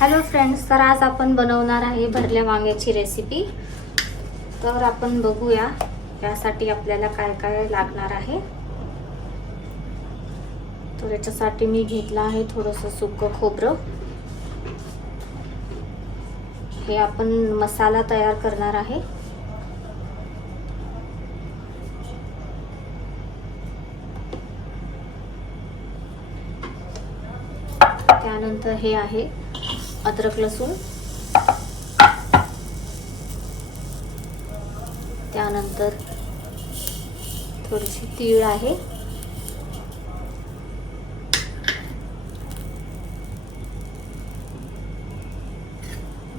Hello friends, तर आज आपण बनवणार आहे भरल्या वांग्याची रेसिपी। तर आपण बघूया यासाठी आपल्याला काय काय लागणार आहे। तर याच्यासाठी मी घेतला आहे थोडंसं सुकं खोबरं। हे आपण मसाला तयार करणार आहे। त्यानंतर हे आहे अद्रक लसूण, त्यानंतर थोडीशी तीळ आहे,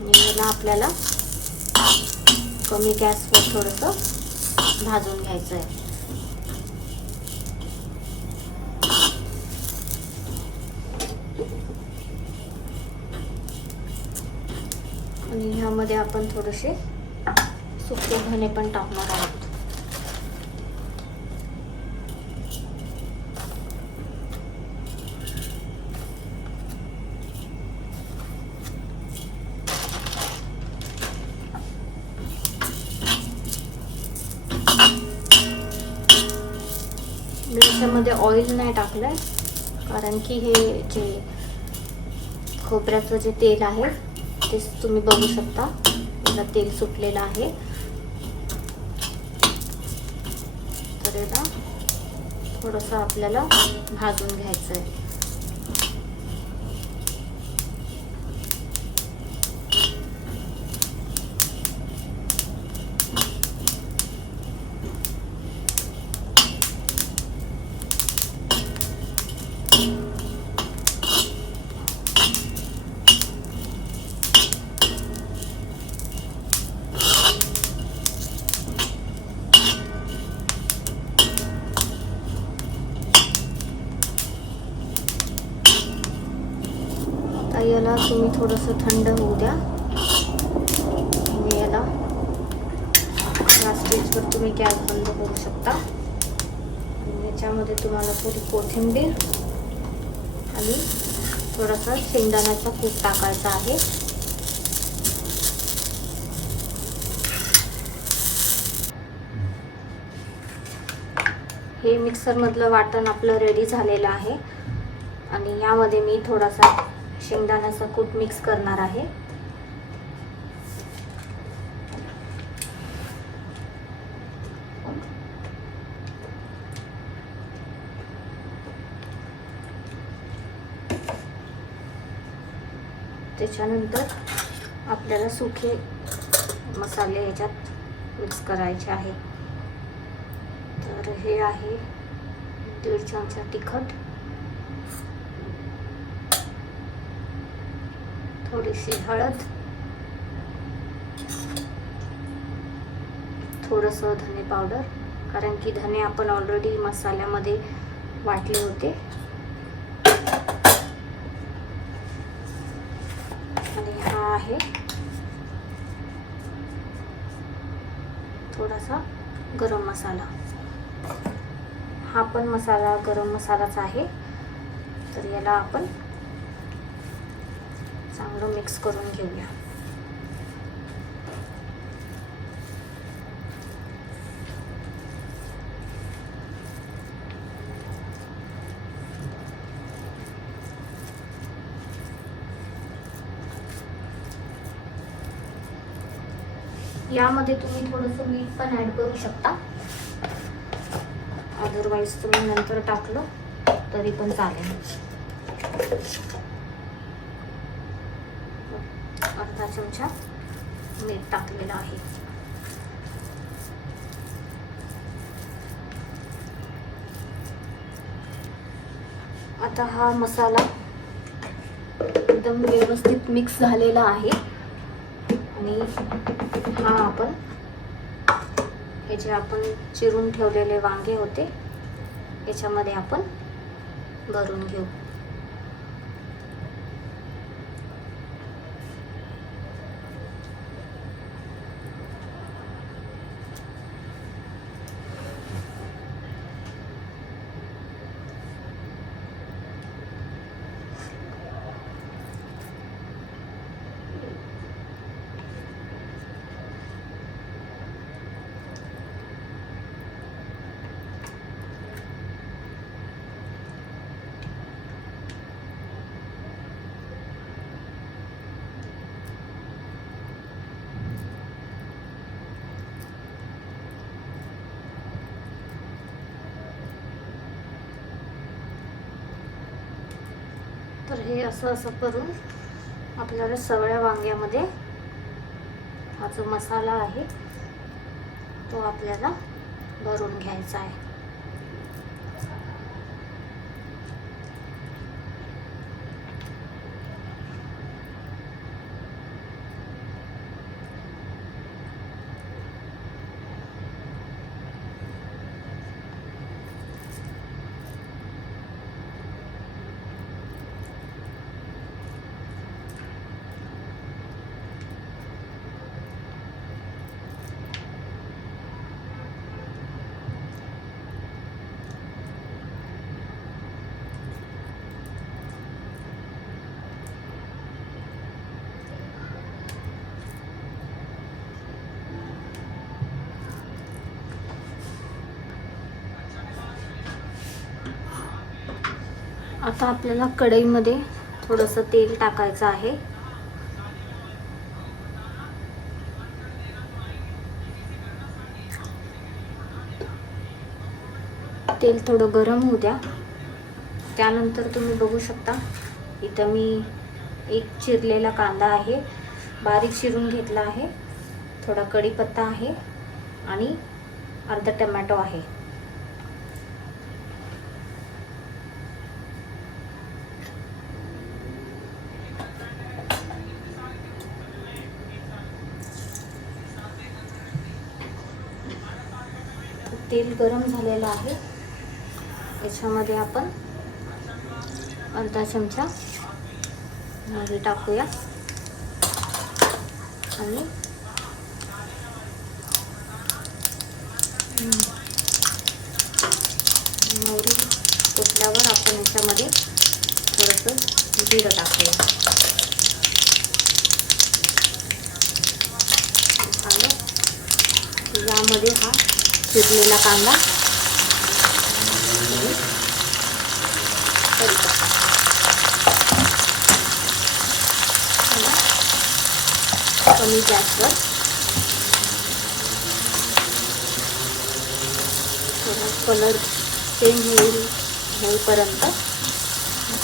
याला आपल्याला कमी गॅसवर थोडंसं भाजून घ्यायचं आहे। आणि ह्यामध्ये आपण थोडेसे सुके धने पण टाकणार आहोत। मी याच्यामध्ये ऑइल नाही टाकलंय, कारण की हे जे खोबऱ्याचं जे तेल आहे ते तुम्ही बघू शकता, याला तेल सुटलेलं आहे। तर याला थोडंसं आपल्याला भाजून घ्यायचं आहे। याला तुम्ही थोडंसं थंड होऊ द्या। याला या स्टेजवर तुम्ही गॅस बंद करू शकता। याच्यामध्ये तुम्हाला थोडी कोथिंबीर आणि थोडासा शेंगदाण्याचा कूट टाकायचा आहे। हे मिक्सर मधलं वाटण आपलं रेडी झालेलं आहे आणि यामध्ये मी थोडासा शेंगदाण्याचा कूट मिक्स करणार आहे। त्याच्यानंतर आपल्याला सुके मसाले याच्यात मिक्स करायचे आहे। तर हे आहे 1.5 चमचा तिखट, थोडीशी हळद, थोडंसं धने पावडर, कारण की धने आपण ऑलरेडी मसाल्यामध्ये वाटले होते। आणि हा आहे थोडासा गरम मसाला। हा पण मसाला गरम मसालाच आहे। तर याला आपण चांगलं मिक्स करून घेऊया। यामध्ये तुम्ही थोडंसं मीठ पण ऍड करू शकता, अदरवाइज तुम्ही नंतर टाकलं तरी पण चालेल। अर्धा चमचा मीठ टाकलेलं आहे। आता हा मसाला एकदम व्यवस्थित मिक्स झालेला आहे आणि हा आपण हे जे आपण चिरून ठेवलेले वांगे होते याच्यामध्ये आपण भरून घेऊ। तर हे असं असं करून आपल्याला सगळ्या वांग्यामध्ये हा जो मसाला आहे तो आपल्याला भरून घ्यायचा आहे. आता आपल्याला कढईमध्ये थोडंसं तेल टाकायचं आहे. तेल थोडं गरम होऊ द्या. त्यानंतर तुम्ही बघू शकता इथं मी एक चिरलेला कांदा आहे, बारीक चिरून घेतला आहे, थोडा कढीपत्ता आहे आणि अर्धा टोमॅटो आहे. तेल गरम झालेलं आहे. याच्यामध्ये आपण अर्धा चमचा मोहरी टाकूया आणि मोहरी फुटल्यावर आपण याच्यामध्ये थोडंसं जिरं टाकूया. आणि यामध्ये हा चिरलेला कांदा कमी गॅसवर थोडा कलर चेंज होईपर्यंत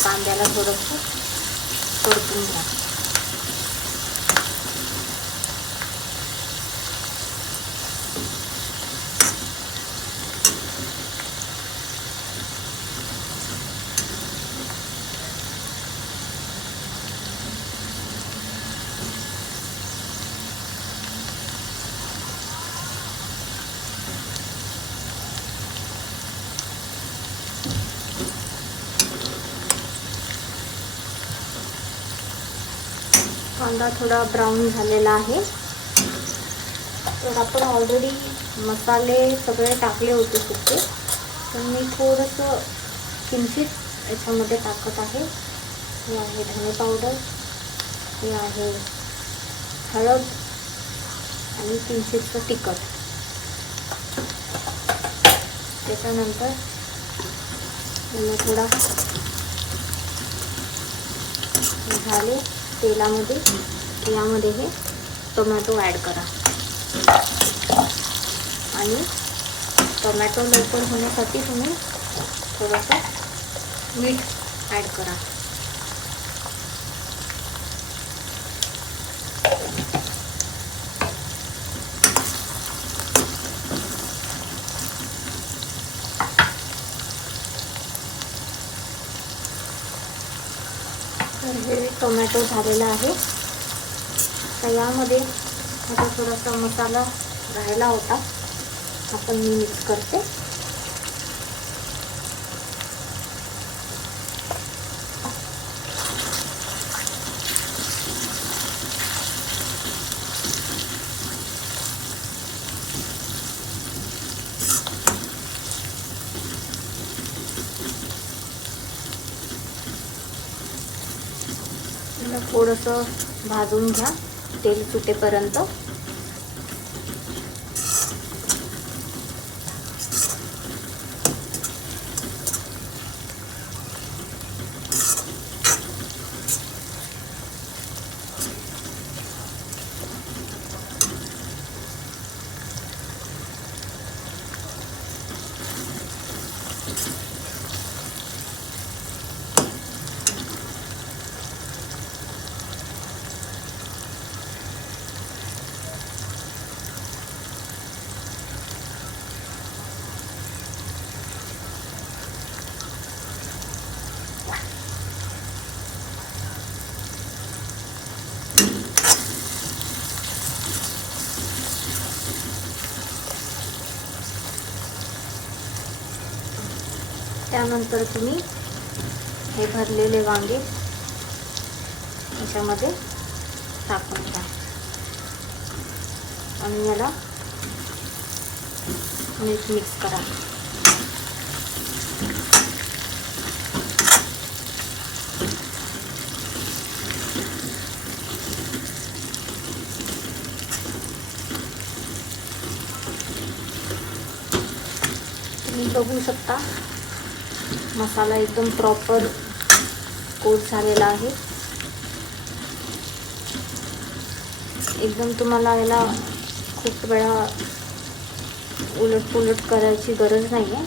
कांद्याला थोडंसं परतून घ्या. कांदा थोडा ब्राऊन झालेला आहे. तर आपण ऑलरेडी मसाले सगळे टाकले होते सुके, तर मी थोडंसं किंचित याच्यामध्ये टाकत आहे. हे आहे धने पावडर, हे आहे हळद आणि किंचितचं तिखट. त्याच्यानंतर थोडा झाले तेलामध्ये, यामध्ये हे टोमॅटो ॲड करा आणि टोमॅटो लवकर होण्यासाठी तुम्ही थोडंसं मीठ ॲड करा. तर हे टोमॅटो झालेला आहे. तर यामध्ये आता थोडासा मसाला राहिला होता, आपण मी मिक्स करते. थोडंसं भाजून घ्या तेल सुटेपर्यंत. त्यानंतर तुम्ही हे भरलेले वांगे याच्यामध्ये टाकून द्या आणि याला नीट मिक्स करा. तुम्ही बघू शकता मसाला एकदम प्रॉपर कोट झालेला आहे. एकदम तुम्हाला याला खूप वेळा उलटपुलट करायची गरज नाही आहे.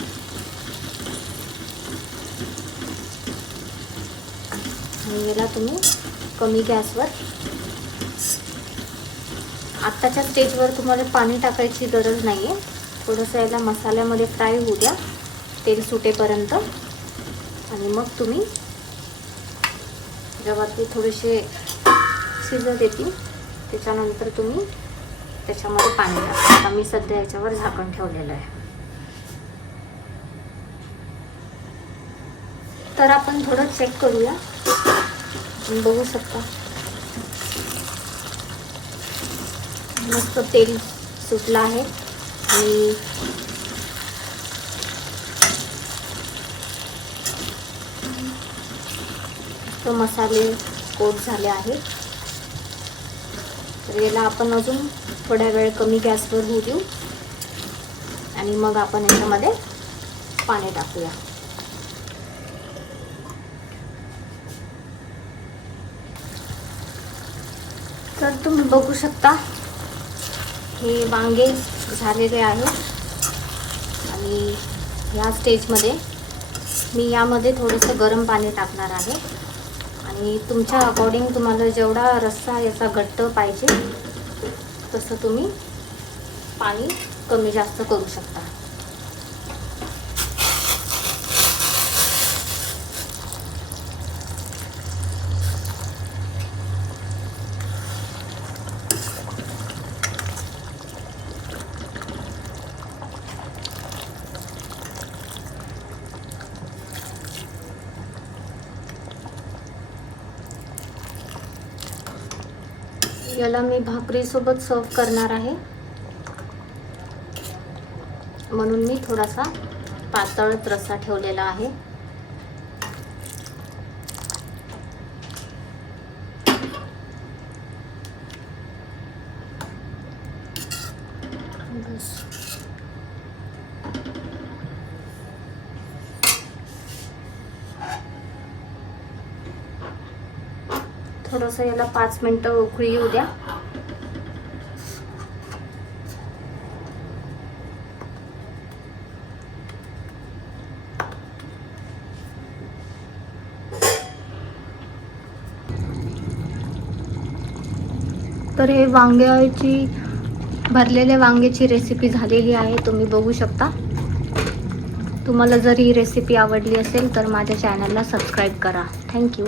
आणि याला तुम्ही कमी गॅसवर, आत्ताच्या स्टेजवर तुम्हाला पाणी टाकायची गरज नाही आहे. थोडंसं याला मसाल्यामध्ये फ्राय होऊ द्या तेल सुटेपर्यंत. आणि मग तुम्ही जेव्हा ते थोडेसे शिजत येतील त्याच्यानंतर तुम्ही त्याच्यामध्ये पाणी टाका. आता मी सध्या याच्यावर झाकण ठेवलेलं आहे. तर आपण थोडं चेक करूया. तुम्ही बघू शकता मस्त तेल सुटलं आहे आणि तो मसाले कोट झाले आहे. तर याला आपण अजून थोड्या वेळ कमी गॅसवर होऊ देऊ आणि मग आपण याच्यामध्ये पाणी टाकूया. तर तुम्ही बघू शकता हे वांगे झालेले आहेत आणि ह्या स्टेजमध्ये मी यामध्ये थोडंसं गरम पाणी टाकणार आहे. आणि तुमच्या अकॉर्डिंग तुम्हाला जेवढा रस्सा याचा घट्ट पाहिजे तसं तुम्ही पाणी कमी जास्त करू शकता. याला मी भाकरीसोबत सर्व करणार आहे म्हणून मी थोडासा पातळच रस्सा ठेवलेला आहे. बस थोडंसं याला 5 मिनिटं उकळी येऊ द्या. तर हे वांग्याची भरलेल्या वांग्याची रेसिपी झालेली आहे. तुम्ही बघू शकता. तुम्हाला जर ही रेसिपी आवडली असेल तर माझ्या चॅनलला सबस्क्राईब करा. थँक्यू.